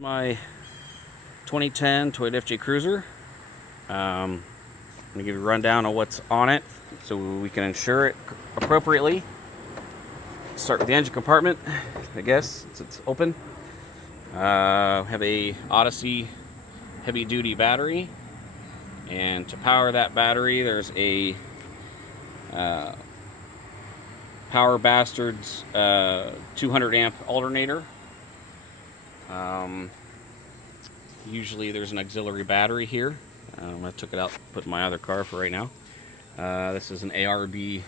My 2010 Toyota FJ Cruiser. I'm going to give you a rundown of what's on it so we can insure it appropriately. Start with the engine compartment, I guess, since it's open. Have a Odyssey heavy duty battery, and to power that battery there's a Power Bastards 200 amp alternator. Usually there's an auxiliary battery here. I took it out, put in my other car for right now. This is an ARB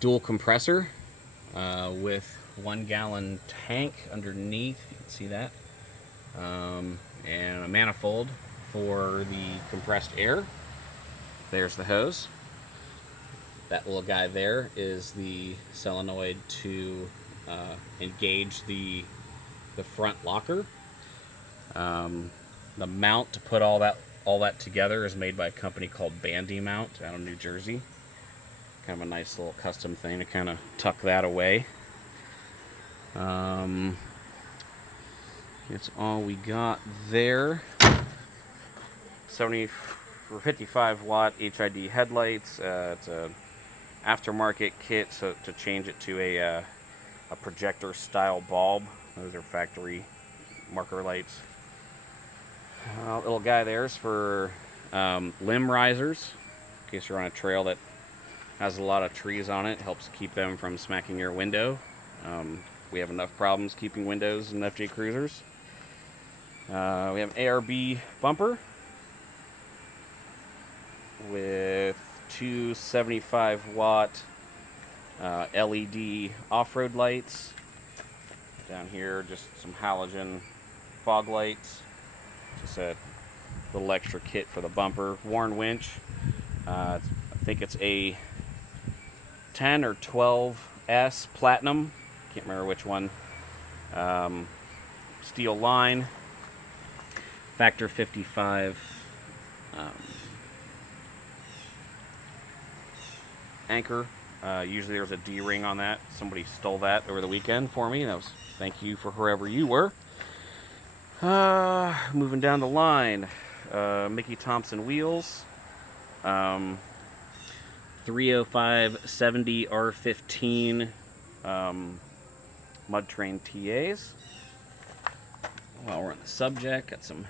dual compressor with 1 gallon tank underneath. You can see that. And a manifold for the compressed air. There's the hose. That little guy there is the solenoid to engage the front locker. The mount to put all that together is made by a company called Bandy Mount out of New Jersey. Kind of a nice little custom thing to kind of tuck that away. It's all we got there. 55 watt HID headlights. It's a aftermarket kit, so to change it to a projector style bulb. Those are factory marker lights. Little guy there's for limb risers, in case you're on a trail that has a lot of trees on it. Helps keep them from smacking your window. We have enough problems keeping windows in FJ Cruisers. We have an ARB bumper with two 75 watt LED off-road lights. Down here, just some halogen fog lights. Just a little extra kit for the bumper. Warn winch. I think it's a 10 or 12S Platinum. Can't remember which one. Steel line. Factor 55. Anchor. Usually there's a D-ring on that. Somebody stole that over the weekend for me. Thank you for whoever you were. Moving down the line, Mickey Thompson wheels, 305/70 R15 Mud Train TAs. While we're on the subject, got some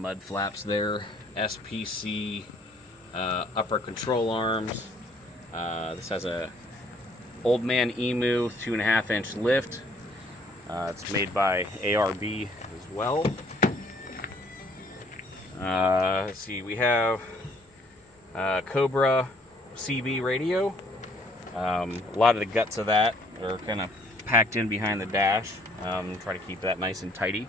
mud flaps there. SPC upper control arms. This has a Old Man Emu 2.5 inch lift. It's made by ARB as well. Let's see, we have Cobra CB radio. A lot of the guts of that are kind of packed in behind the dash. Try to keep that nice and tidy.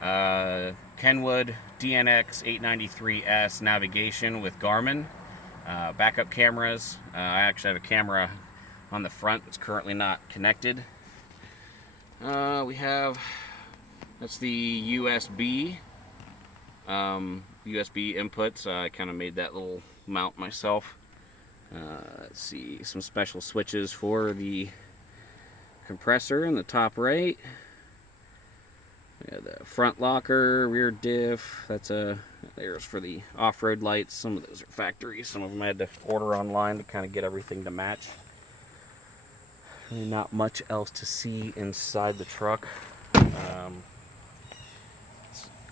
Kenwood DNX 893S navigation with Garmin. Backup cameras. I actually have a camera on the front that's currently not connected. That's the USB inputs. I kind of made that little mount myself. Let's see, some special switches for the compressor in the top right. We have the front locker, rear diff. There's for the off-road lights. Some of those are factory. Some of them I had to order online to kind of get everything to match. Really not much else to see inside the truck.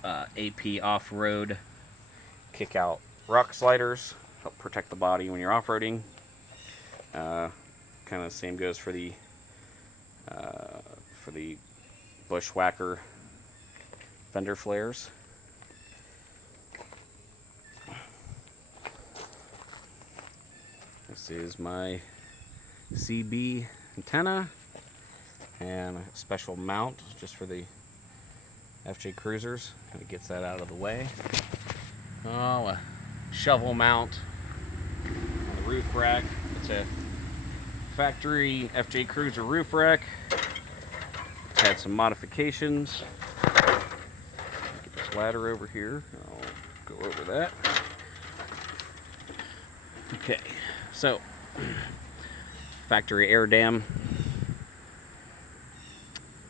AP off-road kick-out rock sliders, help protect the body when you're off-roading. Kind of the same goes for the Bushwhacker fender flares. This is my CB antenna and a special mount just for the FJ Cruisers. Kind of gets that out of the way. A shovel mount on the roof rack. It's a factory FJ Cruiser roof rack. It's had some modifications. Get this ladder over here. I'll go over that. Okay, so factory air dam.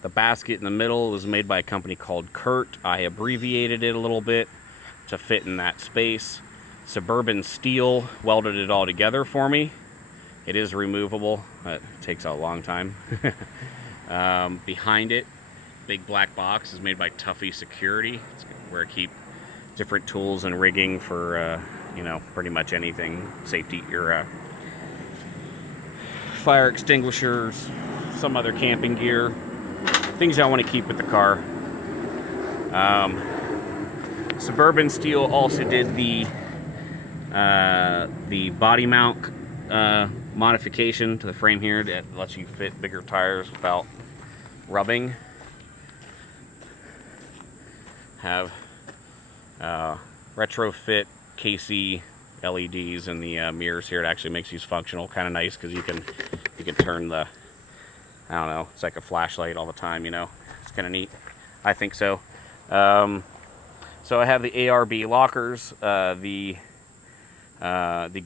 The basket in the middle was made by a company called Kurt. I abbreviated it a little bit to fit in that space. Suburban Steel welded it all together for me. It is removable. It takes a long time. Behind it, big black box is made by Tuffy Security. It's where I keep different tools and rigging for, you know, pretty much anything. Safety, your fire extinguishers, some other camping gear, things I want to keep with the car. Suburban Steel also did the body mount modification to the frame here that lets you fit bigger tires without rubbing. Have retrofit KC LEDs in the mirrors here. It actually makes these functional, kind of nice because you can turn the, I don't know, it's like a flashlight all the time, you know. It's kind of neat. I think so. So I have the ARB lockers, the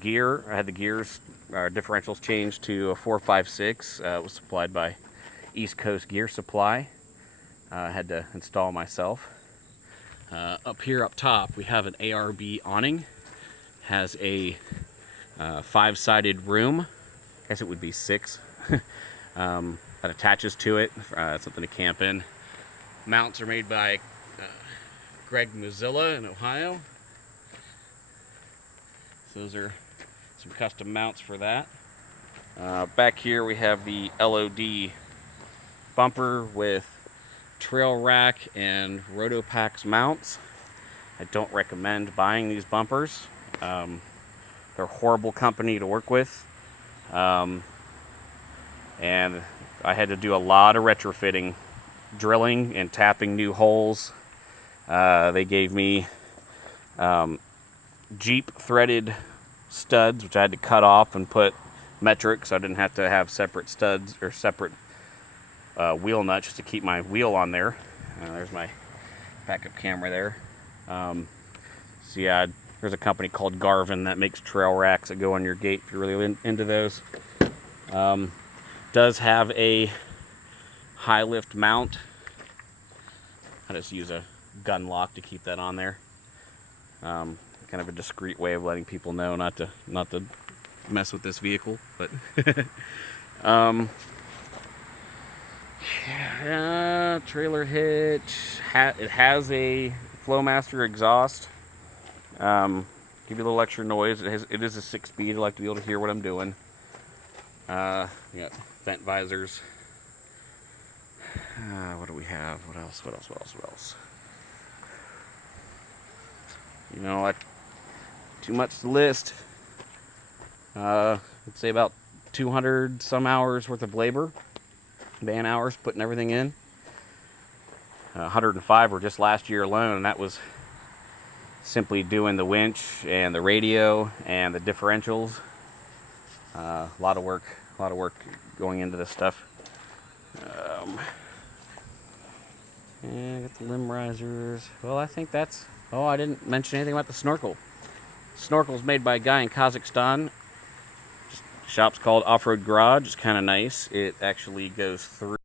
gear. I had the gears, differentials changed to a 456. It was supplied by East Coast Gear Supply. I had to install myself. Up here up top, we have an ARB awning. Has a 5-sided room. I guess it would be 6. That attaches to it. Something to camp in. Mounts are made by Greg Mozilla in Ohio. So those are some custom mounts for that. Back here we have the LOD bumper with trail rack and Rotopax mounts. I don't recommend buying these bumpers. They're a horrible company to work with. And I had to do a lot of retrofitting, drilling and tapping new holes. They gave me Jeep threaded studs, which I had to cut off and put metric, so I didn't have to have separate studs or separate wheel nuts just to keep my wheel on there. There's my backup camera there. So yeah, there's a company called Garvin that makes trail racks that go on your gate if you're really into those. Does have a high lift mount. I just use a gun lock to keep that on there. Kind of a discreet way of letting people know not to mess with this vehicle, but yeah, trailer hitch. It has a Flowmaster exhaust. Give you a little extra noise. It is a 6-speed. I like to be able to hear what I'm doing. Yeah, vent visors. What do we have? What else? You know what? Too much to list. I'd say about 200 some hours worth of labor, man hours, putting everything in. 105 were just last year alone, and that was simply doing the winch and the radio and the differentials. A lot of work going into this stuff. And got the limb risers. Well, I think that's. Oh, I didn't mention anything about the snorkel. Snorkel's made by a guy in Kazakhstan. Shop's called Off-Road Garage. It's kind of nice. It actually goes through